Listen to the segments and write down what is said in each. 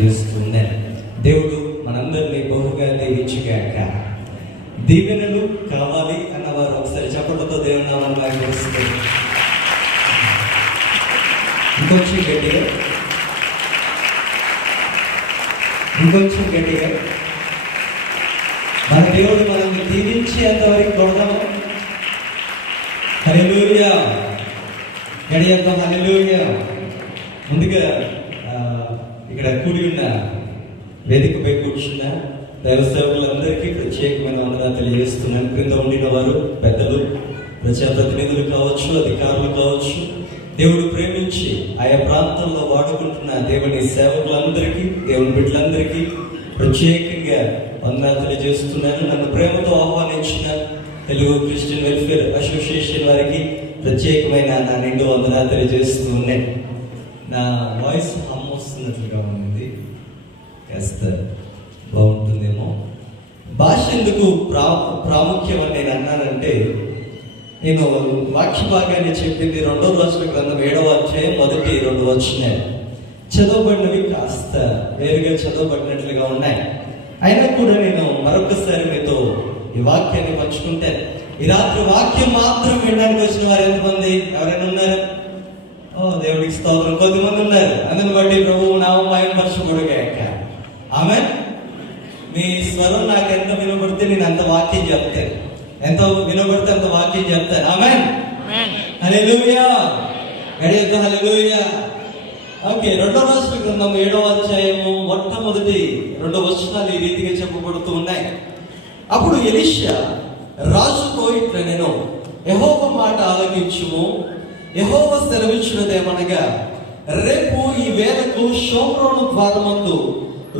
చేస్తున్నాను. దేవుడు మనందరినీ బహుగా దీవించుగాక. దీవెనలు కావాలి అన్నవారు ఒకసారి చప్పట్లతో దేవుని నామాన్ని మహిమపరుస్తారు. ఇంకొంచెం గట్టిగా, ఇంకొంచెం గట్టిగా. మన దేవుడు మనల్ని దీవించేంతవరకు కొడదాము. హల్లెలూయా, గడియంతా హల్లెలూయా. ముందుగా ఇక్కడ కూడి ఉన్న వేదికపై కూర్చున్న దైవ సేవకులందరికీ ప్రత్యేకమైన వందనాలు తెలియజేస్తున్నాను. క్రింద ఉండిన వారు, పెద్దలు, ప్రజాప్రతినిధులు కావచ్చు, అధికారులు కావచ్చు, దేవుడు ప్రేమించి ఆయా ప్రాంతంలో వాడుకుంటున్న దేవుని సేవకులందరికీ, దేవుని బిడ్డలందరికీ ప్రత్యేకంగా వందనాలు తెలియజేస్తున్నాను. నన్ను ప్రేమతో ఆహ్వానించిన తెలుగు క్రిస్టియన్ వెల్ఫేర్ అసోసియేషన్ వారికి ప్రత్యేకమైన నా నిండు వందనాలు తెలియజేస్తూ ఉన్నాయి. నా వాయిస్ హమ్ వస్తున్నట్లుగా ఉంది, కాస్త బాగుంటుందేమో. భాష ఎందుకు ప్రాముఖ్యం అని నేను అన్నానంటే, నేను వాక్య భాగాన్ని చెప్పింది 2వ రాజుల గ్రంథం 7వ అధ్యాయం 1-2 వచనాలు. చదవబడినవి కాస్త వేరుగా చదవబడినట్లుగా ఉన్నాయి. అయినా కూడా నేను మరొకసారి మీతో ఈ వాక్యాన్ని పంచుకుంటాను. ఈ రాత్రి వాక్యం మాత్రం వినడానికి వచ్చిన వారు ఎంతమంది? ఎవరైనా ఉన్నారు? దేవుడికి స్తోత్రం. కొద్దిమంది ఉన్నారు. అందుని బట్టి ప్రభువు నామం మహిమపరచబడుగాక. ఆమేన్. మీ స్వరం నాకు ఎంత వినబడితే నేను అంత వాక్యం చెప్తాను, ఎంత వినబడితే అంత వాక్యం చెప్తాను. ఆమేన్. హల్లెలూయా, గడియతో హల్లెలూయా. ఓకే, 2వ రాజుల గ్రంథం 7వ అధ్యాయము మొట్టమొదటి 2 వచనాలు ఈ రీతిగా చెప్పబడుతూ ఉన్నాయి. అప్పుడు ఎలీషా రాజుతో ఇట్లా, నేను యెహోవా మాట ఆలకించుము. యెహోవా సెలవిచ్చినదేమనగా, రేపు ఈ వేళకు షోమ్రోను ద్వారమందు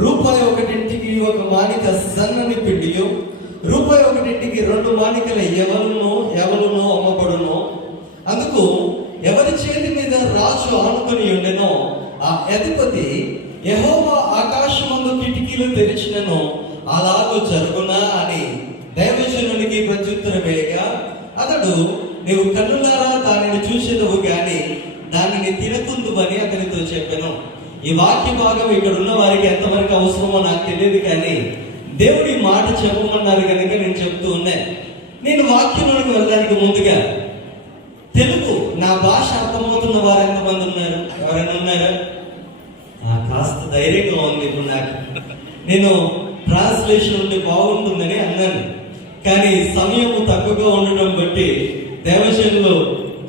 ₹1 ఒక మానిక సన్నని పిండియు, ₹1 2 మానికల ఎవలునో అమ్మబడును. అందుకు ఎవరి చేతి మీద రాజు ఆనుకొని ఉండెనో ఆ అధిపతి, యెహోవా ఆకాశమందు కిటికీలు తెరిచినను అలాగూ జరుగునా అని దైవజనునికి ప్రత్యుత్తరం వేయగా, అతడు, నీవు కన్నులారా దానిని చూసేదవు గాని దానిని తినకుందువని అతనితో చెప్పాను. ఈ వాక్య భాగం ఇక్కడ ఉన్న వారికి ఎంతవరకు అవసరమో నాకు తెలియదు, కానీ దేవుడి మాట చెప్పమన్నారు కనుక నేను చెప్తూ ఉన్నాను. నేను వాక్యంలోకి వెళ్ళడానికి ముందుగా తెలుగు నా భాష అర్థమవుతున్న వారు ఎంతమంది ఉన్నారు? ఎవరైనా ఉన్నారా? కాస్త ధైర్యంగా ఉంది ఇప్పుడు నాకు. నేను ట్రాన్స్లేషన్ ఉంటే బాగుంటుందని అన్నాను, కానీ సమయం తక్కువగా ఉండటం బట్టి దేవజనులు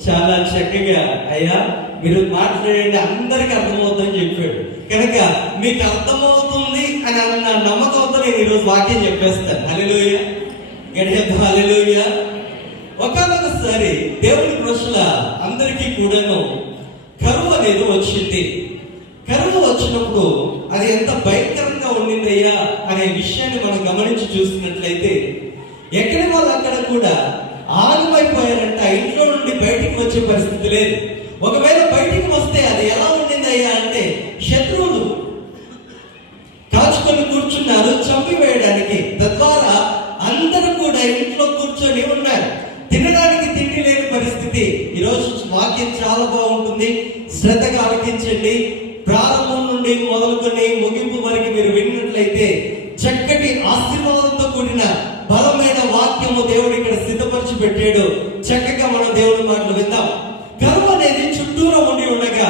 చాలా చక్కగా, అయ్యా మీరు మాట్లాడండి అందరికి అర్థమవుతుందని చెప్పాడు. కనుక మీకు అర్థమవుతుంది అని అన్న నమ్మకంతో నేను ఈరోజు వాక్యం చెప్పేస్తాను. హల్లెలూయా, గడియతో హల్లెలూయా. ఒకసారి దేవుని ప్రజల అందరికీ కూడాను కరువు అనేది వచ్చింది. కరువు వచ్చినప్పుడు అది ఎంత భయంకరంగా ఉండిందయ్యా అనే విషయాన్ని మనం గమనించి చూసినట్లయితే, ఎక్కడి వాళ్ళు అక్కడ కూడా ఆగమైపోయారంట. ఇంట్లో నుండి బయటికి వచ్చే పరిస్థితి లేదు. ఒకవేళ బయటికి వస్తే అది ఎలా ఉండిందయ్యా అంటే, శత్రువులు కాచుకొని కూర్చున్నారు చంపివేయడానికి. తద్వారా అందరూ కూడా ఇంట్లో కూర్చొని ఉన్నారు. తినడానికి తిండి లేని పరిస్థితి. ఈరోజు వాక్యం చాలా బాగుంటుంది, శ్రద్ధగా ఆలకించండి. ప్రారంభం నుండి మొదలుకొని ముగింపు వరకు మీరు విన్నట్లయితే చక్కటి ఆశీర్వాదంతో కూడిన బలమైన వాక్యము దేవుడు ఇక్కడ సిద్ధపరిచి పెట్టాడు. చక్కగా మనం దేవుని మాటలు విందాం. కరువు అనేది చుట్టూరా ఉండి ఉండగా,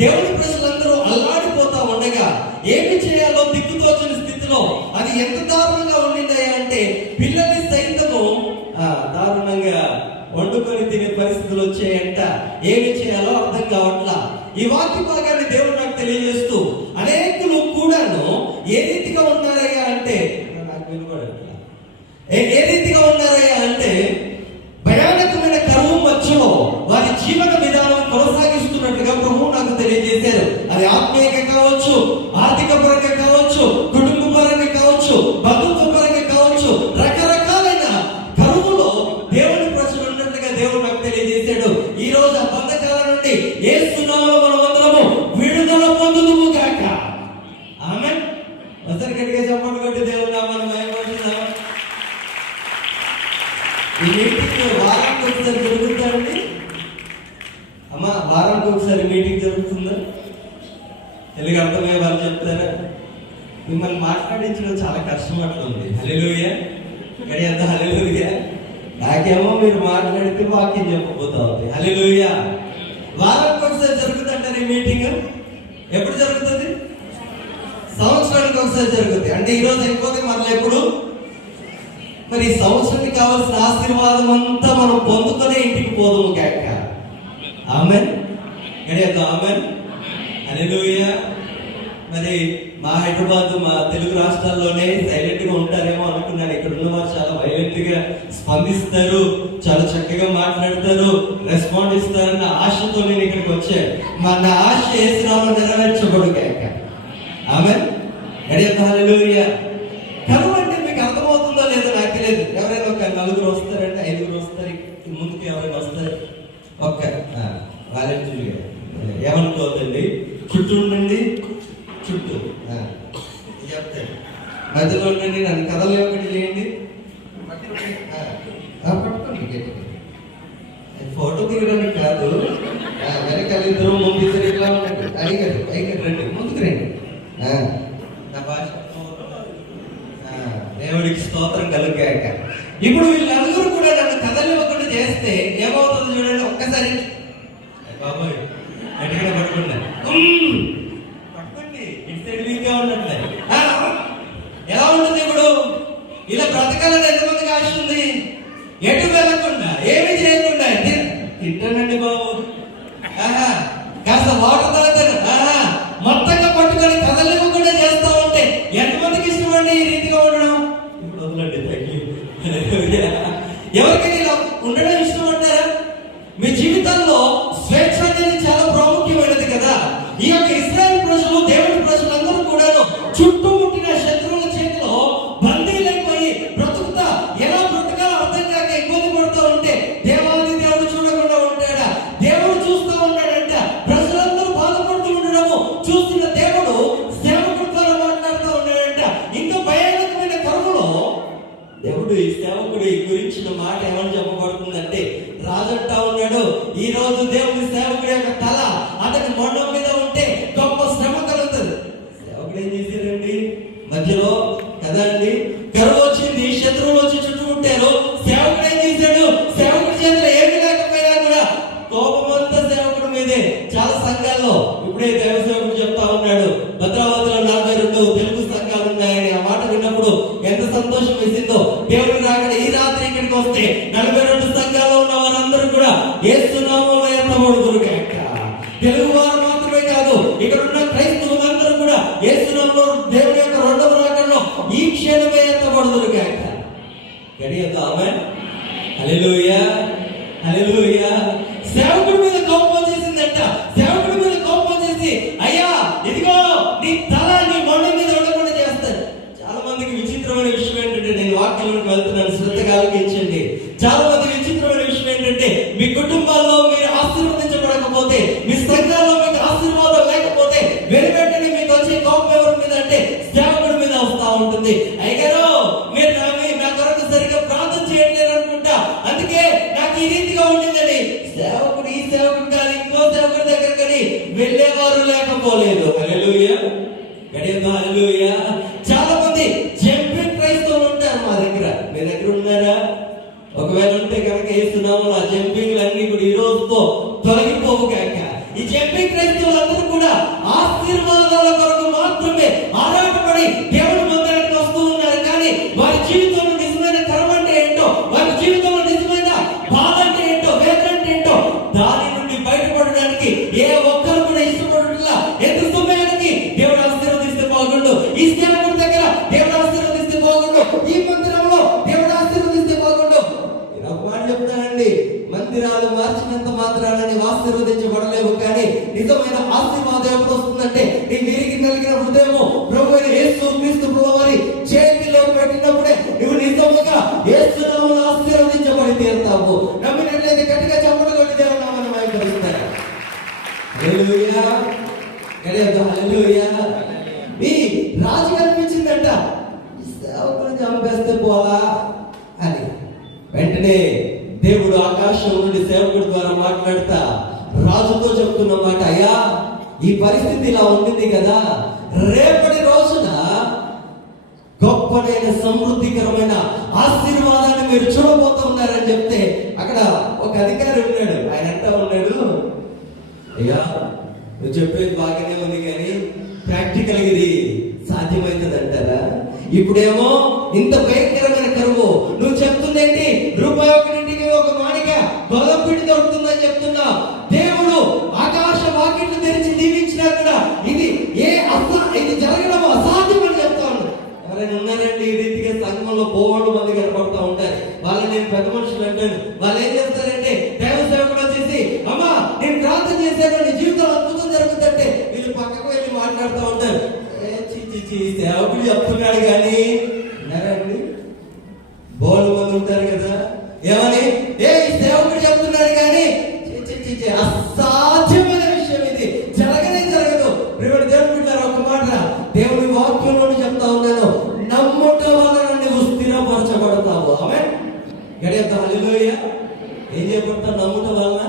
దేవుని ప్రజలందరూ అల్లాడిపోతా ఉండగా, ఏమి చేయాలో దిక్కుతోచని స్థితిలో అది ఎంత దారుణంగా ఉండిందయ్యా అంటే, పిల్లల్ని సైతము దారుణంగా వండుకొని తినే పరిస్థితులు వచ్చాయంట. ఏమి చేయాలో అర్థం కావట్లా. ఈ వాక్య భాగాన్ని దేవుడు నాకు తెలియజేస్తూ, అనేకులు కూడాను ఏ రీతిగా ఉన్నారయ్యా అంటే, నాకు వినపడట్లా, ఏ రీతిగా ఉన్నారయ్యా అంటే, భయానకమైన కరువు మధ్యలో వారి జీవన విధానం కొనసాగిస్తున్నట్లుగా ప్రభువు నాకు తెలియజేశారు. అది ఆత్మీయంగా కావచ్చు, ఆర్థిక పరంగా కావచ్చు, కుటుంబ పరంగా కావచ్చు, బంధుత్వ పరంగా కావచ్చు, రకరకాలైన కరువులో దేవుని ప్రజలు ఉన్నట్లుగా దేవుడు నాకు తెలియజేశాడు. ఈ రోజు ఆ బంధకాల నుండి యేసు నామములో మనమందరము విడుదల పొందుదుము గాక. ఆమేన్. ఒకసారి గట్టిగా చెప్పండి, కొట్టి దేవుని నామాన్ని మహిమపరుచుదాం. ఈ మీటింగ్ వారానికి ఒకసారి జరుగుతుందండి. అమ్మా, వారానికి ఒకసారి మీటింగ్ జరుగుతుందా? తెలుగు అర్థమయ్యే వాళ్ళు చెప్తారా? మిమ్మల్ని మాట్లాడించడం చాలా కష్టం అట్లుంది. హల్లెలూయా, గడియంత హల్లెలూయా. నాకేమో మీరు మాట్లాడితే వాక్యం చెప్పబోతా ఉంది. హల్లెలూయా. వారానికి ఒకసారి జరుగుతుంటారు ఈ మీటింగ్. ఎప్పుడు జరుగుతుంది? సంవత్సరానికి ఒకసారి జరుగుతుంది. అంటే ఈరోజు అయిపోతే మళ్ళీ ఎప్పుడు? మరి ఈ సంవత్సరానికి కావాల్సిన ఆశీర్వాదం అంతా మనం పొందుకునే ఇంటికి పోదాము కాక. ఆమెన్, గడియద్దు ఆమెన్, హల్లెలూయా. మరి మా హైదరాబాద్, మా తెలుగు రాష్ట్రాల్లోనే సైలెంట్ గా ఉంటారేమో అనుకున్నాను. ఇక్కడ ఉన్న వారు చాలా వైలెంట్ గా స్పందిస్తారు, చాలా చక్కగా మాట్లాడతారు, రెస్పాండ్ ఇస్తారన్న ఆశతో నేను ఇక్కడికి వచ్చాను. నా ఆశ యేసునామములో నెరవేర్చబడు గాక. ఆమెన్, గడియద్దు హల్లెలూయా. కనువంటే మీకు అర్థమవుతుందో లేదో నాకు తెలియదు. ఎవరైనా ఒక 4 వస్తారంటే 5 వస్తారు, ముందుకు ఎవరైనా వస్తారు. ఒక్క వాలంటీర్గా ఏమనుకోవద్దండి, చుట్టూ ఉండండి, చుట్టూ చెప్తాను, మధ్యలో ఉండండి, నన్ను కథలు ఒకటి చేయండి, పట్టుకోండి. ఫోటో తీయడానికి కాదు, వెనకాల ఇద్దరు ముందు ఇద్దరు ఇట్లా ఉండండి. అడిగారు రండి, ముందుకు రండి. నా భాష దేవుడికి స్తోత్రం కలుగాక. ఇప్పుడు వీళ్ళందరూ కూడా నన్ను కథలు ఇవ్వకుండా చేస్తే ఏమవుతుంది చూడండి. ఒక్కసారి బాబాయ్ గట్టిగా పట్టుకున్నాను, పట్టుకోండి, ఇటు సైడ్ వీక్గా ఉన్నట్లే. ఎలా ఉంటుంది ఇప్పుడు? ఇలా బ్రతకాలని ఎంతమందికి ఆశ ఉంది? ఎటు వెళ్ళకుండా, ఏమి చేయకుండా తింటానండి బాబు, కాస్త వాటర్ తాగుతాను, మొత్తంగా పట్టుకొని కథలు ఇవ్వకుండా చేస్తా ఉంటే ఎంతమందికి ఇష్టమండి ఈ రీతిగా ఉండడం? ఇప్పుడు వదలండి, ఎవరికైనా ఇలా ఉండడం ఇష్టం అంటారా? మీ జీవితంలో స్వేచ్ఛ అనేది చాలా ప్రాముఖ్యమైనది కదా. ఈ యొక్క ఇశ్రాయేలు ప్రజలు, దేవుడి ప్రజలందరూ కూడా చుట్టుముట్టిన శత్రువుల చేతిలో బందీలైపోయి బ్రతుకుతా, ఎలా బ్రతకాలో అర్థం కాక ఇబ్బంది పడుతూ ఉంటే దేవాది దేవుడు చూడకుండా ఉంటాడా? దేవుడు చూస్తూ ఉన్నాడంట. ప్రజలందరూ బాధపడుతూ ఉండడము చూస్తున్న దేవుడు సేవకుడి ద్వారా మాట్లాడుతూ ఉన్నాడంట. ఇంకా భయానకమైన కరువులో దేవుడు ఈ సేవకుడి గురించిన మాట ఏమని చెప్పబడుతుందంటే, రాజంటా ఉన్నాడు, ఈ రోజు దేవుడి సేవకుడి యొక్క తల అతని మొండం మీద ఉంటే గొప్ప శ్రమ కలుగుతుంది. సేవకుడు ఏం చేశారండి? మధ్యలో కదా అండి, కరువు వచ్చింది, శత్రువులు వచ్చి చుట్టుముట్టారు. సేవకుడు ఏం చేశాడు? సేవకుడి చేతిలో ఏమి లేకపోయినా కూడా కోపమంతా సేవకుడి మీదే. చాలా సంఘాల్లో ఇప్పుడే దైవ సేవకుడు చెప్తా ఉన్నాడు, భద్రావతిలో 42 తెలుగు సంఘాలు ఉన్నాయని. ఆ మాట విన్నప్పుడు ఎంత సంతోషం వేసిందో. దేవుడు రాకడ ఈ రాత్రి ఇక్కడికి వస్తే 42 సంఘాల్లో ఉన్న వారందరూ కూడా యేసు నామములో ఎత్తబడుదురు గాక. తెలుగు వారు మాత్రమే కాదు, ఇక్కడ ఉన్న క్రైస్తవులందరూ కూడా యేసు నామములో దేవుని యొక్క 2వ రాకడలో ఈ క్షణమే ఎత్తబడుదురు గాక. గడియతో ఆమేన్, హల్లెలూయా, హల్లెలూయా. సేవకుడి మీద కోపం చేసిందంట. సేవకుడి మీద కోపం చేసి, అయ్యా ఇదిగో నీ తల నీ మొండం మీద ఉండకుండా చేస్తాను. చాలా మందికి విచిత్రమైన విషయం ఏంటంటే, నేను వాక్యంలోకి వెళ్తున్నాను, శ్రద్ధగా ఆలకించండి. చాలా మంది విచిత్రమైన విషయం ఏంటంటే, మీ కుటుంబాల్లో మీరు ఆశీర్వదించబడకపోతే, మీ సంఘాల్లో మీకు ఆశీర్వాదం లేకపోతే వెనువెంటనే మీకు వచ్చే కోపం ఎవరి మీద అంటే సేవకుడి మీద వస్తా ఉంటుంది. అయ్యగారు మీరు నా కొరకు సరిగ్గా ప్రార్థన చేయట్లేదు అనుకుంటా, అందుకే నాకు ఈ రీతిగా ఉండిందని సేవకుడు ఈ సేవకుడు కానీ ఇంకో సేవకుడి దగ్గర కానీ వెళ్ళేవారు లేకపోలేదు. హల్లెలూయా, గడియతో హల్లెలూయా. చాలా మంది జంపింగ్ క్రైస్తవులు ఉంటారు మా దగ్గర. మీ దగ్గర ఉన్నారా? ఒకవేళ ఉంటే కనుక యేసునామములో ఆ జంపింగ్లు అన్ని కూడా ఈ రోజుతో తొలగిపోవు కాక. ఈ జంపింగ్ క్రైస్తవులందరూ కూడా ఆశీర్వాదాల కొరకు మాత్రమే ఆరాటపడి దేవుడి మందిరానికి వస్తూ ఉన్నారు. కానీ వారి జీవితంలో నిజమైన కరం అంటే ఏంటో, వారి జీవితంలో నిజమైన బాధ అంటే ఏంటో, వేదన అంటే ఏంటో దాని నుండి బయటపడడానికి ఏ ఒక్కరు కూడా ఇష్టపడట్లా. ఎందుకు సమయానికి దేవుడు ఆశీర్వదిస్తే బాగుండు, ఈ సేవకుడి దగ్గర దేవుడు ఆశీర్వదిస్తే బాగుండు, ఈ మందిరంలో దేవుడు ఆశీర్వదిస్తే బాగుండు. నేను ఒక మాట చెప్తానండి, మందిరాలు మార్చినంత మాత్రాన నీవు ఆశీర్వదించబడలేవు. కానీ నిజమైన ఆశీర్వాదం ఎప్పుడు వస్తుందంటే, నీ విరిగి నలిగిన హృదయము ప్రభువైన యేసు క్రీస్తు ప్రభువారి చేతిలో పెట్టినప్పుడే నువ్వు నిజముగా యేసు నామములో ఆశీర్వదించబడి తీరుతావు. నమ్మినట్లయితే గట్టిగా చప్పట్లు కొట్టి దేవుని నామమును మహిమపరుస్తారు. హల్లెలూయా, హల్లెలూయా. ఈ రాజు కనిపించిందంట, సేవకుని చంపేస్తే పోలా అని. వెంటనే దేవుడు ఆకాశం నుండి సేవకుడి ద్వారా మాట్లాడతా రాజుతో చెప్తున్న మాట, అయ్యా ఈ పరిస్థితి ఇలా ఉంటుంది కదా, రేపటి రోజున ఘనమైన సమృద్ధికరమైన ఆశీర్వాదాన్ని మీరు చూడబోతూ ఉన్నారని చెప్తే అక్కడ ఒక అధికారి ఉన్నాడు. ఆయన ఎంత ఉన్నాడు, అయ్యా నువ్వు చెప్పేది బాగానే ఉంది కానీ ప్రాక్టికల్ ఇది సాధ్యమవుతుంది అంటారా? ఇప్పుడేమో ఇంత భయంకరమైన కరువు, నువ్వు చెప్తుందేంటి రూపాయి ఒకటింటికి ఒక మాడిక గోధుమ పిండి దొరుకుతుందని చెప్తున్నా. దేవుడు ఆకాశ వాకిట్లు తెరిచి దీవించినా కూడా ఇది ఇది జరగడం అసాధ్యం అని చెప్తా ఉన్నాడు. ఎవరైనా ఉన్నారండి ఈ రీతిగా సంఘంలో బోవాళ్ళు మంది కనపడుతూ ఉంటారు. వాళ్ళని నేను పెద్ద మనుషులు అంటాను. వాళ్ళు ఏం చేస్తారంటే దైవ సేవకుడు వచ్చేసి అమ్మా నేను ప్రార్థన చేశాను నీ జీవితంలో అద్భుతం జరుగుతుందంటే వీళ్ళు పక్కకు వెళ్ళి మాట్లాడుతూ ఉంటారు. సేవకుడు చెప్తున్నాడు కానీ విన్నారండి, బోళ్ళు మంది ఉంటారు కదా, ఏమని సేవకుడు చెప్తున్నాడు కానీ అసాధ్యమైన విషయం ఇది, జరగనే జరగదు. దేవుడు బిడ్డారు ఒక మాట దేవుని వాక్యంలో చెప్తా ఉన్నాను, నమ్ముట వలన నువ్వు స్థిరపరచబడతావు. ఆమె గడియా హల్లెలూయా. ఏం చేయబడతావు నమ్ముట వలన?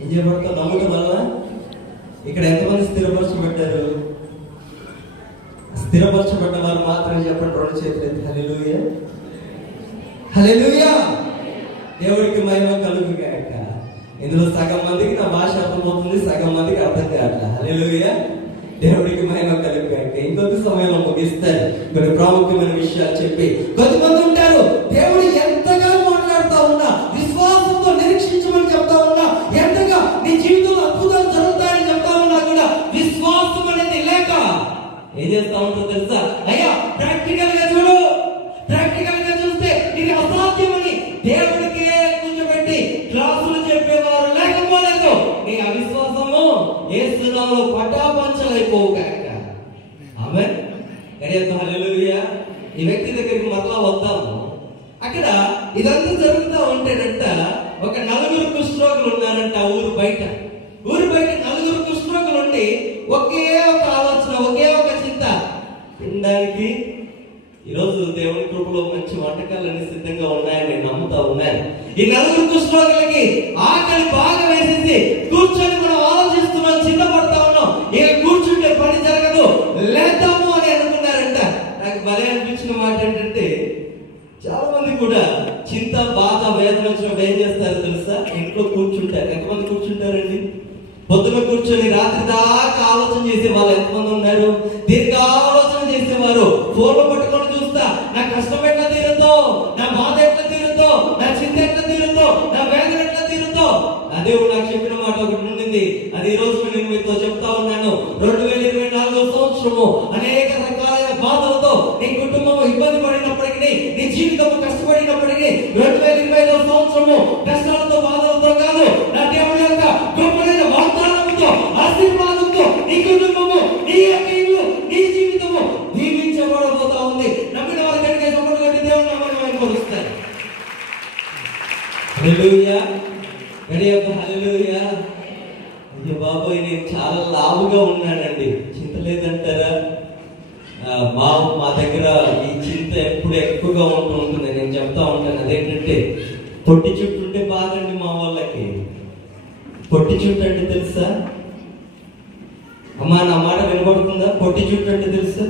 ఏం చేయబడతావు నమ్ముట వలన? ఇక్కడ ఎంతమంది స్థిరపరచబడ్డారు? స్థిరపరచబడ్డ వారు మాత్రమే చెప్పండి, రెండు చేతులు. హల్లెలూయా హల్లెలూయా. దేవుడికి మహిమ కలుగుగాక. ఇందులో సగం మందికి నా భాష అర్థమవుతుంది, సగం మందికి అర్థం కావట్లా. హల్లెలూయా. దేవుడికి మహిమ కలుగుగాక. ఇంకొద్ది సమయంలో ముగిస్తారు కొన్ని ప్రాముఖ్యమైన విషయాలు చెప్పి. కొద్దిమంది ఉంటారు దేవుడు ఎంతగా మాట్లాడుతూ ఉన్నా, విశ్వాసంతో నిరీక్షించమని చెప్తా ఉన్నా, ఎంతగా నీ జీవితంలో అద్భుతాలు జరుగుతాయని చెప్తా ఉన్నా కూడా విశ్వాసం అనేది లేక ఏం చేస్తా ఉంటుందో తెలుసా? అయ్యా ప్రాక్టికల్ గా చూడు, ప్రాక్టికల్ గా చూస్తే ఇది అసాధ్యమని దేవుడికి కూర్చోబెట్టి క్లాసులు చెప్పేవారు లేకపోలేదు. నీ అవిశ్వాసము యేసునామములో పటాపంచలైపోగాక. ఆమేన్. హల్లెలూయా. ఈ వ్యక్తి దగ్గరికి మరలా వద్దాము. అక్కడ ఇదంతా జరుగుతూ ఉంటేనంట ఒక 4 కుష్ఠరోగులు ఉన్నారంట ఊరు బయట. ఊరు బయట 4 కుష్ఠరోగులు ఉండి ఒకే ఒక ఆలోచన, ఒకే ఒక చింత, తినడానికి ఈరోజు దేవుని కృపలో మంచి వంటకాలన్నీ సిద్ధంగా ఉన్నాయని నేను నమ్ముతా ఉన్నాను. ఈ 4 కుష్ఠరోగులకి ఆకలి బాగా వేసేసి కూర్చొని మనం ఆలోచిస్తున్నాం, చింతపడతా ఉన్నాం, ఇక కూర్చుంటే పని జరగదు, లేద్దాము అని అనుకున్నారంట. నాకు భలే అనిపించిన మాట ఏంటంటే చాలా మంది కూడా చింత, బాధ, వేదన వచ్చినప్పుడు ఏం చేస్తారో తెలుసా? ఇంట్లో కూర్చుంటారు. ఎంతమంది కూర్చుంటారండి? పొద్దున కూర్చొని రాత్రి దాకా ఆలోచన చేసే వాళ్ళు ఎంతమంది ఉన్నారు? దీర్ఘ ఆలోచన చేసేవారు. ఫోన్లో పట్టుకొని చూస్తా, నా కష్టం ఎట్లా తీరుతో, నా బాధ ఎట్లా తీరుతో, నా చింత ఎట్లా తీరుతో, నా వేదన ఎట్లా తీరుతో. అదే నాకు చెప్పిన మాట ఒకటి ఉండింది, అది ఈ రోజు నేను మీతో చెప్తా ఉన్నాను. 2024 సంవత్సరము అనేక రకాలైన బాధలతో నీ కుటుంబం ఇబ్బంది పడినప్పటికీ, నీ జీవితం కష్టపడినప్పటికీ 2025 సంవత్సరము కష్టాలతో బాధలతో కాదు, నా దేవుని యొక్క గొప్పమైన వాగ్దానంతో ఆశీర్వాదంతో నీ కుటుంబము, నీ యొక్క ఇల్లు, నీ జీవితము దీవించబడబోతా ఉంది. నమ్మిన వారి కనుక చప్పట్లు కొట్టి దేవుని నామమును కొలుస్తారు. హల్లెలూయా. హల్లెలూయా. అయ్యో బాబోయ్, నేను చాలా లావుగా ఉన్నానండి, చింత లేదంటారా? మా దగ్గర ఈ చింత ఎప్పుడు ఎక్కువగా ఉంటుంది. నేను చెప్తా ఉంటాను అదేంటంటే పొట్టి చుట్టూ ఉంటే బాధండి మా వాళ్ళకి. పొట్టి చుట్టు అంటే తెలుసా అమ్మా? నా మాట వినబడుతుందా? పొట్టి చుట్టు అంటే తెలుసా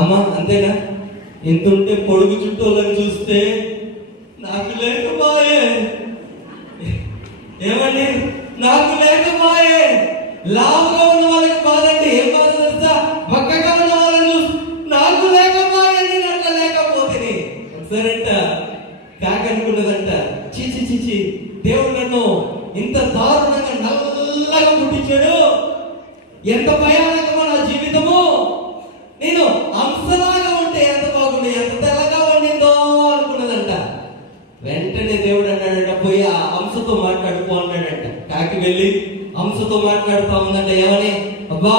అమ్మా? అంతేనా? ఎంత ఉంటే పొడుగు చుట్టూ వాళ్ళని చూస్తే నాకు లేకపోయే, ఏమండి నాకు లేకపోయే. లావుగా ఉన్న వాళ్ళకి బాధండి. ఏం బాధ తెలుసా? పక్కగా ఉన్న వాళ్ళని చూసి నాకు లేకపోయే, నేను అట్లా లేకపోతే ఒకసారంట కాకనుకున్నదంట, చీచి చీచి దేవుడు నన్ను ఇంత దారుణంగా నల్లగా పుట్టించాడు, ఎంత భయానకమో నా జీవితము, నేను అంశలాగా ఉంటే ఎంత బాగుండే, ఎంత తెల్లగా ఉండిందో అనుకున్నదంట. వెంటనే దేవుడు అన్నాడంట, పోయి ఆ అంశతో మాట్లాడుకో అన్నాడంట. కాకి వెళ్ళి అంశతో మాట్లాడుతూ ఉందంట. ఏమని? అబ్బా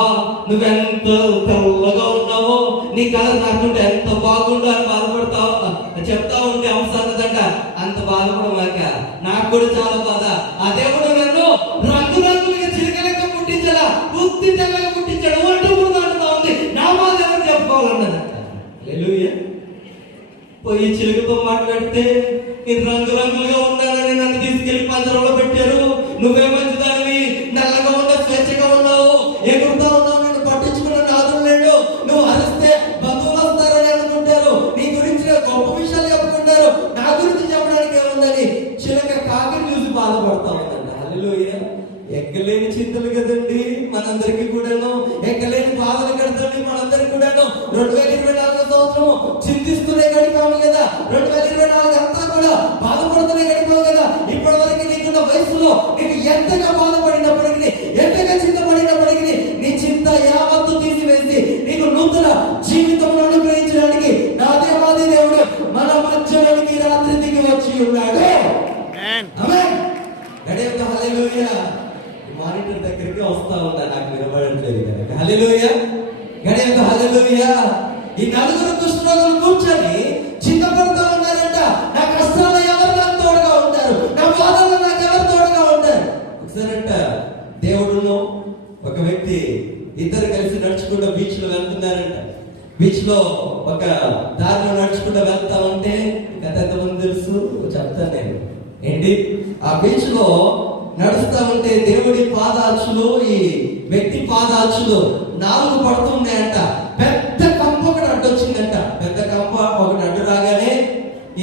నువ్వెంత తెల్లగా ఉన్నావో, నీ కలర్ నాకుంటే ఎంత బాగుండో అని బాధపడతావు చెప్తా ఉంటే అంశ అన్నదంట, అంత బాధపడమాక, నాకు కూడా చాలా బాధ. ఆ దేవుడు నన్ను రంగురంగులుగా చిలకలెక్క పుట్టించాలా, బుద్ధి తెల్లగా పుట్టించాడు అంటూ కూడా అంటుతా ఉంది. నా బాధ ఎవరు చెప్పుకోవాలన్నదంట. హల్లెలూయా. పోయి చిలుకతో మాట్లాడితే నేను రంగురంగులుగా ఉన్నానని నన్ను తీసుకెళ్లి పంజరంలో పెట్టారు, నువ్వే మంచిదానివి, నల్లగా ఉన్నా స్వేచ్ఛగా ఉన్నావు, ఎగురుతా ఉన్నావు, నేను పట్టించుకున్న నాదుడు లేడు, మనందరికీ కూడాను ఎక్కలేని బాధలు కడతాడు మనందరికీ కూడాను. 2024 సంవత్సరం చింతిస్తూనే గడిపాము కదా, 2024 అంతా కూడా బాధపడుతూనే గడిపాము కదా. ఇప్పటి వరకు నీకున్న వయసులో నీకు ఎంతగా బాధపడినప్పటికీ, ఎంతగా చింతపడినప్పటికీ నీ చింత యావత్తు తీసివేసి నీకు నూతన జీవితం అనుగ్రహించడానికి నా దేవాది దేవుడు మన మధ్యలోనికి రాత్రి దిగి వచ్చి ఉన్నాడు. హల్లెలూయా. మానిటర్ దగ్గరికి వస్తా ఉంటా, నాకు వినపడట్లేదు కనుక హల్లెలూయా. గడియంత హల్లెలూయా. ఈ 4 కుష్ఠరోగులు కూర్చొని చింతపడుతూ ఉన్నారంట. నా కష్టాలు ఎవరు నాకు తోడుగా ఉంటారు, నా బాధలు నాకు ఎవరు తోడుగా ఉంటారు. ఒకసారంట దేవుడును ఒక వ్యక్తి ఇద్దరు కలిసి నడుచుకుంటూ బీచ్ లో వెళ్తున్నారంట. బీచ్ లో ఒక దారిలో నడుచుకుంటూ వెళ్తా ఉంటే గత ఎంతమంది తెలుసు చెప్తాను నేను ఏంటి. ఆ బీచ్ లో నడుస్తా ఉంటే దేవుడి పాదాచులు ఈ వ్యక్తి పాదాచులు 4 పడుతున్నాయంట. పెద్ద కంప ఒకటి అడ్డొచ్చిందంట. పెద్ద కంప ఒకటి అడ్డు రాగానే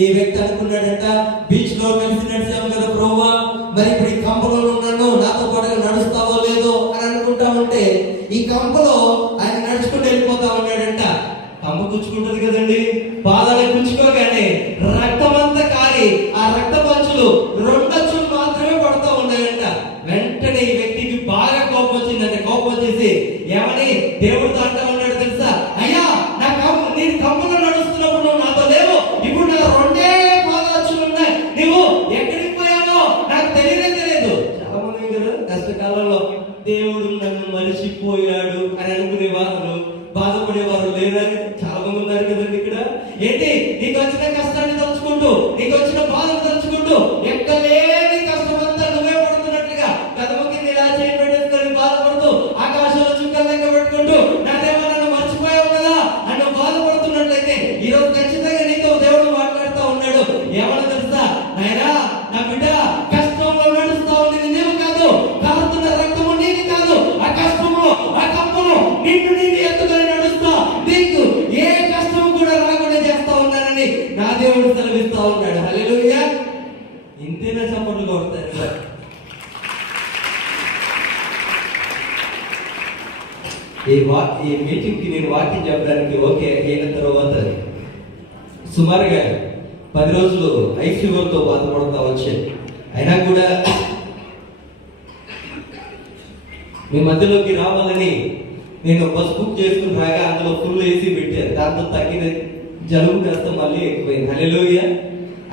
ఈ వ్యక్తి అనుకున్నాడంట, బీచ్ లో కలిసి నడిచాము కదా ప్రభువా, మరి ఇప్పుడు ఈ కంపలో ఉన్నాను, నాతో పాటుగా నడుస్తావో లేదో అని అనుకుంటా ఉంటే ఈ కంపలో ఆయన నడుచుకుంటూ వెళ్ళిపోతా ఉన్నాడంట. కంప గుచ్చుకుంటది కదండి, పాదాలు గుచ్చుకోగానే రక్తమంతా కారి ఆ రక్త పంచులు 2 అచ్చులు మాత్రమే పడుతూ ఉన్నాయంట. వెంటనే ఈ వ్యక్తికి బాగా కోపం వచ్చిందంటే, కోపం వచ్చేసి ఏమని దేవుడితో అంటా ఉన్నాడు తెలుసా, అయ్యా నేను కంపలో నడుస్తున్నప్పుడు నువ్వు నాతో లేవు, ఇప్పుడు నా 2 పాదాచులు ఉన్నాయి, నువ్వు ఎక్కడికి పోయావో నాకు తెలియదు. చాలా మంది కదా కష్టకాలంలో దేవుడు నన్ను మరిచిపోయాడు అని అనుకునేవారు, బాధపడేవారు లేదా? చాలా మంది ఉన్నారు కదండి ఇక్కడ. ఏంటి నీకు వచ్చిన కష్టాన్ని తలుచుకుంటూ, నీకు వచ్చిన బాధను తలుచుకుంటూ ఎక్కలేని కష్టం అంతా నువ్వే పడుతున్నట్లుగా కదమ కింద ఇలా చేయబెట్టేసుకొని బాధపడుతూ ఆకాశంలో చుక్కలు లెక్క పెట్టుకుంటూ నా దేవా నన్ను మర్చిపోయావు కదా అని బాధపడుతున్నట్లయితే ఈరోజు ఖచ్చితంగా నీతో దేవుడు మాట్లాడుతూ ఉన్నాడు. ఏమన్నా తెలుసా, నాయనా నా బిడ్డ కష్టంలో నడుస్తా ఉంది నీవు కాదు, కారుతున్న రక్తము నీది కాదు, ఆ కష్టము ఆ కంపము నిన్ను ఎత్తుకొని నడుస్తా, నీకు ఏ కష్టం కూడా రాకుండా చేస్తా ఉన్నానని నా దేవుడు సెలవిస్తా ఉన్నాడు. హల్లెలూయా. ఇంతేనా చప్పట్లు కొడతారు? ఈ మీటింగ్ కి నేను వాక్యం చెప్పడానికి ఓకే అయిన తర్వాత సుమారుగా 10 రోజులు ఐసీయూతో బాధపడతా వచ్చాను. అయినా కూడా మీ మధ్యలోకి రావాలని నేను బస్ బుక్ చేసుకుని రాగా అందులో ఫుల్ ఏసీ పెట్టారు. దాంతో తగ్గిన జలుబు కాస్త మళ్ళీ ఎక్కువైంది. హల్లెలూయా.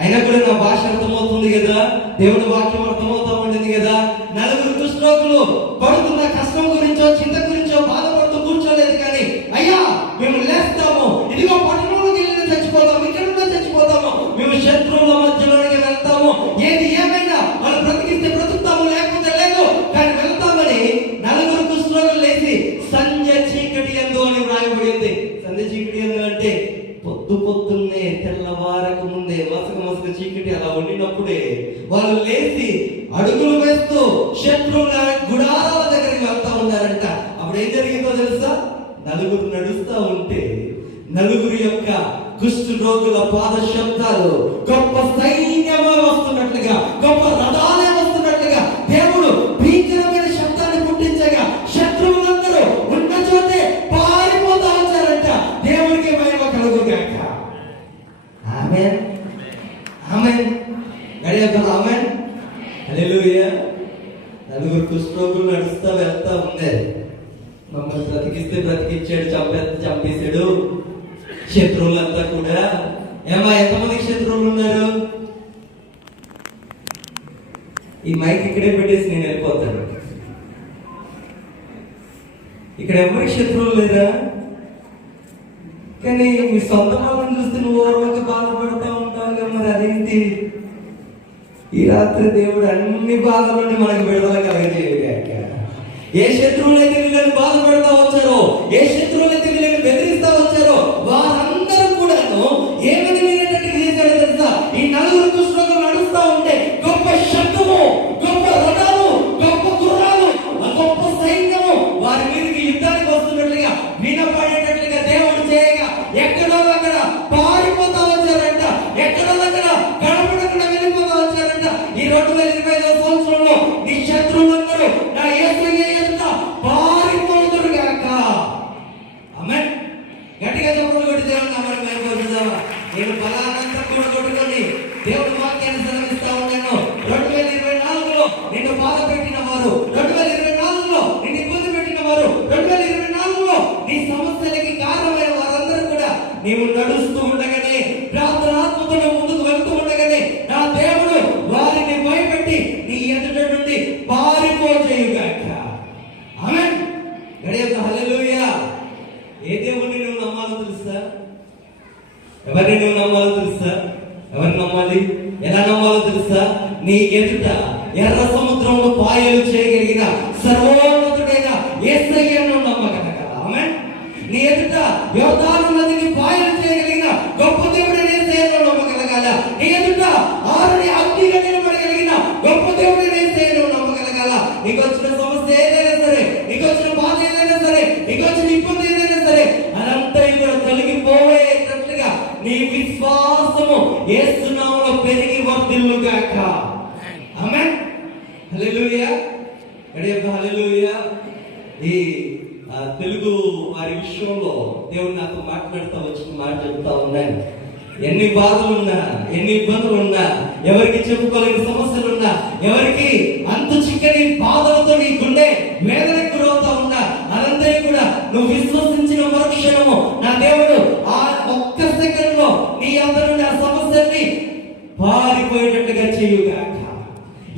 అయినా కూడా నా భాష అర్థమవుతుంది కదా, దేవుడి వాక్యం అర్థమవుతా ఉండింది కదా. 4 కుష్ఠరోగులు పడుతున్న కష్టం గురించో చింత గురించో బాధపడుతూ కూర్చోలేదు కానీ, అయ్యా మేము లేస్తాము, ఇదిగో పట్టణంలోకి వెళ్ళినా చచ్చిపోతాము, ఇక్కడ చచ్చిపోతాము, మేము శత్రువుల మధ్యలోనికి వెళ్తాము, ఏది ఏమైనా వాళ్ళు బ్రతికిస్తే బ్రతుకుతాము, లేకపోతే లేదు, కానీ వెళ్తామని 4 కుష్ఠరోగులు లేచి సంధ్య చీకటి యందు అని వ్రాయబడింది. సంధ్య చీకటి యందు అంటే పొద్దున్నే తెల్లవారక ముందే మసక చీకటి అలా ఉండినప్పుడే వాళ్ళు లేచి అడుగులు వేస్తూ శత్రువుల గుడారాల దగ్గరికి వెళ్తా ఉన్నారంట. అప్పుడు ఏం జరిగిందో తెలుసా, 4 నడుస్తా ఉంటే 4 యొక్క కుష్ఠ రోగుల పాద శబ్దాలు గొప్ప సైన్యమే వస్తున్నట్లుగా, గొప్ప రథాలే వస్తున్నట్లుగా దేవుడు భీకరమైన శబ్దాన్ని పుట్టించగా శత్రువులందరూ ఉన్న చోటే పారిపోతా వచ్చారంట. దేవుడికి మహిమ కలుగుగాక. ఆమేన్ ఆమేన్. గడియతో ఆమేన్. హల్లెలూయా. 4 కుష్ఠరోగులు నడుస్తా వెళ్తా ఉన్నారు. మమ్మల్ని బ్రతికిస్తే బ్రతికించాడు, చంపేశాడు. శత్రువులంతా కూడా ఎంతమంది శత్రువులు ఉన్నారు? ఈ మైక్ ఇక్కడే పెట్టేసి నేను వెళ్ళిపోతాను. ఇక్కడ ఎవరికి శత్రువులు లేరా? కానీ మీ సొంత వాళ్ళని చూస్తే నువ్వు ఓర్వక బాధపడతా ఉంటావుగా, మరి అదేంటి? ఈ రాత్రి దేవుడు అన్ని బాధల నుండి మనకు విడుదల కలగజేయగాక. ఏ శత్రువులైతే వీళ్ళని బాధపడతా వచ్చారో, ఏ శత్రువులైతే వీళ్ళని బెదిరిస్తా వచ్చారో వారందరూ కూడాను ఏ విధమైనటువంటి చేశాడో తెలుసా? ఈ 4 కుష్ఠరోగులు నడుస్తా ఉంటే గొప్ప శబ్దము, గొప్ప రథాలు, గొప్ప గుర్రాలు, గొప్ప సైన్యము వారి మీదకి యుద్ధానికి వస్తున్నట్లుగా వినపడేటట్లుగా దేవుడు చేయగా ఎక్కడో అక్కడ పారిపోతా వచ్చారంట, ఎక్కడో అక్కడ కనపడకుండా వెళ్ళిపోతా వచ్చారంట. ఈ 2025 సంవత్సరంలో నీ శత్రువులందరూ నా యేసయ్య ఎంత గడియొద్దు హల్లెలూయా. ఏ దేవుణ్ణి నువ్వు నమ్మాలో తెలుసా? ఎవరిని నువ్వు నమ్మాలో తెలుసా? ఎవరిని నమ్మాలి? ఎలా నమ్మాలో తెలుసా? నీ ఎదుట ఎర్ర సముద్రంలో పాయలు చేయగలిగిన సర్వోన్నతుడైన యేసయ్యను నమ్మగలగాలి. ఆమేన్. నీ ఎదుట యోర్దాను నదిని పాయలు చేయగలిగిన గొప్ప దేవుడైన యేసయ్యను నమ్మగలగాల. నీ ఎదుట ఆరుని అగ్నిగా నిలబడగలిగిన గొప్ప దేవుడైన యేసయ్యను నమ్మగలగాల. నీకు వచ్చిన సమస్య ఏదైనా సరే, నీకు వచ్చిన బాధ ఏదైనా సరే, నీకు వచ్చిన ఇబ్బంది ఏదైనా సరే, అదంతా ఇక్కడ తొలగిపోయేటట్లుగా నీ విశ్వాసము యేసు నామములో పెరిగి వర్ధిల్లుగాక. ఆమేన్. హల్లెలూయా. గడియొద్దు హల్లెలూయా. ఈ తెలుగు వారి విషయంలో దేవుడు నాతో మాట్లాడుతూ వచ్చిన మాట చెప్తా ఉన్నాను. ఎన్ని బాధలున్నా, ఎన్ని ఇబ్బందులున్నా, ఎవరికి చెప్పుకోలేని సమస్యలున్నా, ఎవరికి అంత చిక్కని బాధలతో నీ గుండె వేదనకు గురవుతా ఉన్నా, అదంతా కూడా నువ్వు విశ్వసించిన మరుక్షణము నా దేవుడు ఆ ఒక్క సెకండ్ లో నీ అందరి నుండి ఆ సమస్యల్ని పారిపోయేటట్టుగా చేయుగాక.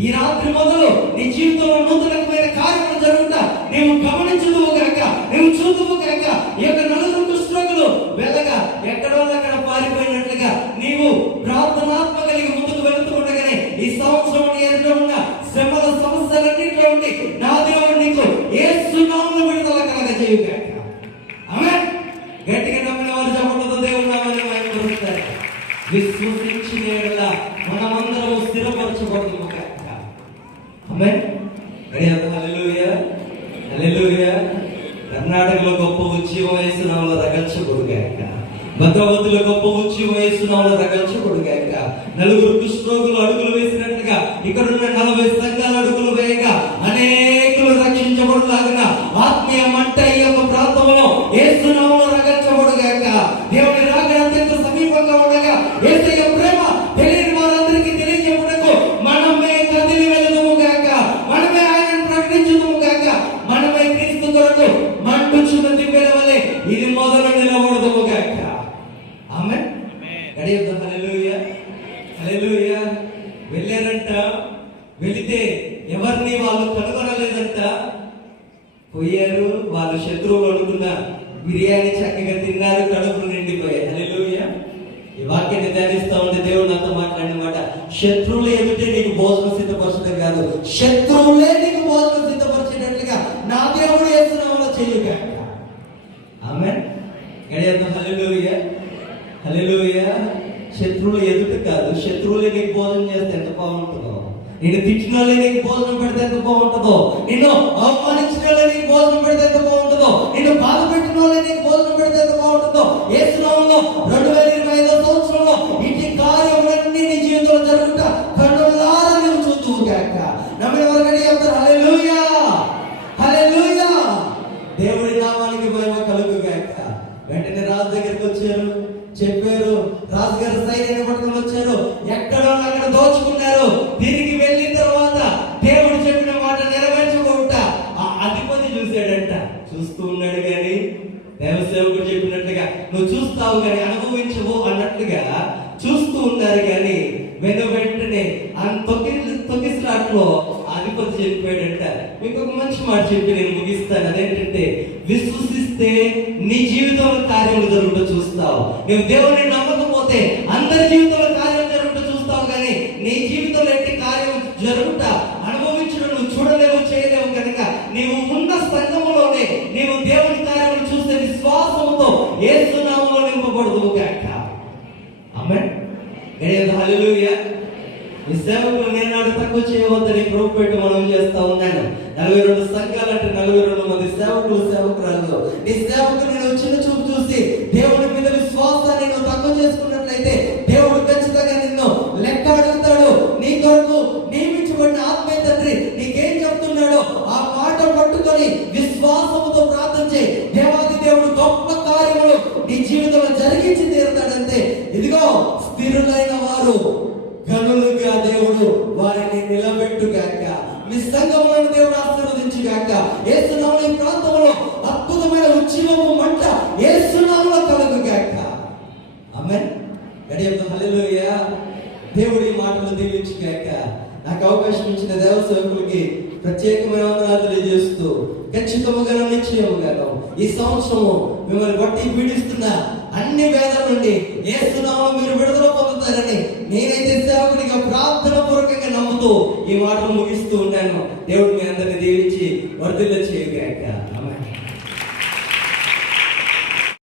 ఈ రాత్రి మొదలు నీ జీవితంలో నూతనమైన కార్యములు జరుగుతా నీవు గమనించుదువు గాక, నీవు చూదువు గాక. ఈ యొక్క నలుగురు కుష్ఠరోగులు వెళ్ళగా ఎక్కడో అక్కడ పారిపోయినట్లుగా నీవు ప్రార్థనాత్మ కలిగి ముందుకు వెళుతూ ఉండగానే ఈ సంవత్సరం ఎదుట ఉన్న శ్రమల సమస్యలన్నింటిలో ఉండి నా దేవుడు నీకు యేసు నామములో విడుదల కలగజేయుగాక. ఆమేన్. గట్టిగా నమ్మిన వారు చెప్పడంతో దేవుడు నామములో మహిమపరుస్తారు. విశ్వసించిన యెడల మనమందరం స్థిరపరచబడుదుము గాక. ఆమేన్. హల్లెలూయా. హల్లెలూయా. కర్ణాటకలో గొప్ప ఉద్యమం యేసు నామములో రగల్చబడుగాక. భద్రావతిలో గొప్ప ఉద్యమం యేసు నామములో రగల్చబడుగాక. నలుగురు కుష్ఠరోగులు అడుగులు వేసినట్లుగా ఇక్కడున్న 40 సంఘాలు అడుగులు వేయగా అనేకులు రక్షించబడులాగిన ఆత్మీయ మంట ఈ యొక్క ప్రాంతంలో యేసు నామములో రగల్చబడుగాక. దేవుని రాకడ అత్యంత సమీపంగా ఉండగా యేసయ్య ప్రేమ తెలియని వారందరికీ తెలియజేయుటకు మనమే కదిలి వెళుదుము గాక. మనమే ఆయనను ప్రకటించుదుము గాక. మనమే క్రీస్తు కొరకు మండుచున్న దివ్యల వలె ఇది మొదలు నిలబడదుము గాక. ఆమేన్. గడియొద్దు హల్లెలూయా. హల్లెలూయా. వెళ్ళారంట. వెళితే ఎవరిని వాళ్ళు కనుగొనలేదంట. పోయారు. వాళ్ళు శత్రువులు అనుకున్న బిర్యానీ చక్కగా తిన్నారు, కడుపులు నిండిపోయాయి. హల్లెలూయా. ఈ వాక్యాన్ని ధ్యానిస్తా ఉంటే దేవుడు నాతో మాట్లాడినమాట, శత్రువులు ఎదుటే నీకు భోజనం సిద్ధపరచడం కాదు, శత్రువులే నీకు భోజనం సిద్ధపరిచేటట్లుగా నా దేవుడు యేసు నామములో చేయుగాక. ఆమేన్. గడియొద్దు హల్లెలూయా. హల్లెలూయా. శత్రువులు ఎదుట కాదు, శత్రువులే నీకు భోజనం చేస్తే ఎంత బాగుంటుందో, నిన్ను తిట్టిన వాళ్ళే నీకు భోజనం పెడితే ఎంత బాగుంటుందో, నిన్ను అవమానించిన వాళ్ళే నీకు భోజనం పెడితే ఎంత బాగుంటుందో, నిన్ను బాధ పెట్టిన వాళ్ళే నీకు భోజనం పెడితే ఎంత బాగుంటుందో. యేసు నామములో 2025 సంవత్సరంలో ఇట్టి కార్యములన్నీ నీ జీవితంలో జరుగుతా కన్నులారా నువ్వు చూద్దువు గాక. నమ్మిన వారికి చెప్తారు హల్లెలూయా. హల్లెలూయా. దేవుడి నామానికి మహిమ కలుగు గాక. వెంటనే రాజు దగ్గరికి వచ్చారు, చెప్పారు. రాజుగారు సైన్యాన్ని పట్టుకుని వచ్చారు. ఎక్కడో అక్కడ దోచుకున్నారు. తిరిగి వెళ్ళిన తర్వాత దేవుడు చెప్పిన మాట నెరవేర్చుకుంటా ఆ అధిపతి చూశాడంట. చూస్తూ ఉన్నాడు కానీ దేవసేవకుడు చెప్పినట్లుగా నువ్వు చూస్తావు కానీ అనుభవించవు అన్నట్లుగా చూస్తూ ఉన్నారు. కానీ వెంటనే తొక్కిసలాట్లో అధిపతి చెప్పాడంట. మీకు ఒక మంచి మాట చెప్పి నేను ముగిస్తాను. అదేంటంటే, విశ్వసిస్తే నీ జీవితంలో కార్యములు జరుగుతూ చూస్తావు. నువ్వు దేవుని నమ్మకపోతే అందరి జీవితంలో కార్యం జరుగుతూ చూస్తావు. కానీ నీ జీవితంలో ఎట్టి కార్యం జరుగుతా అనుభవించడం నువ్వు చూడలేవు, చేయలేవు. కనుక నీవు ఉన్న సంఘములోనే నీవు దేవుని కార్యములు చూస్తే విశ్వాసంతో యేసు నామములో నింపబడుదువు గాక. ఆమేన్. హల్లెలూయా. ఈ సేవకులు నేను తక్కువ చేయవద్దని ప్రభు పెట్టి మనం చేస్తా ఉన్నాను. 42 సంఘాలు అంటే 42 మంది సేవకులు, సేవకురాలు. ఈ సేవకులు నేను చిన్న చూపు చూసి దేవుడి మీద విశ్వాసాన్ని నువ్వు తక్కువ చేసుకున్నట్లయితే దేవుడు ఖచ్చితంగా నిన్ను లెక్క అడుగుతాడు. నీ కొరకు నియమించబడిన ఆత్మీయ తండ్రి నీకేం చెప్తున్నాడో ఆ మాట పట్టుకొని విశ్వాసముతో ప్రార్థన చేయి. దేవాది దేవుడు గొప్ప కార్యములు నీ జీవితంలో జరిగించి తీరుతాడంతే. ఇదిగో స్థిరులైన వారు గనులుగా దేవుడు వారిని నిలబెట్టుగాక. మీ సంఘములను దేవుడు ఆశీర్వదించుగాక. యేసు నామములో ఈ ప్రాంతంలో అద్భుతమైన ఉద్యమము మంట యేసు నామములో కలుగుగాక. ఆమేన్. గడియొద్దు హల్లెలూయా. దేవుడి ఈ మాటలు దీవించుగాక. నాకు అవకాశం ఇచ్చిన దేవ సేవకులకి ప్రత్యేకమైన వందనాలు తెలియజేస్తూ ఖచ్చితముగాను నిశ్చయముగాను ఈ సంవత్సరము మిమ్మల్ని బట్టి పీడిస్తున్న అన్ని వేదల నుండి యేసునామములో మీరు విడుదల పొందుతారని నేనైతే సేవకుడిగా ప్రార్థన పూర్వకంగా నమ్ముతూ ఈ మాటలు ముగిస్తూ ఉన్నాను. దేవుడు మీ అందరిని దీవించి వర్ధిల్ల చేయగాక. ఆమేన్.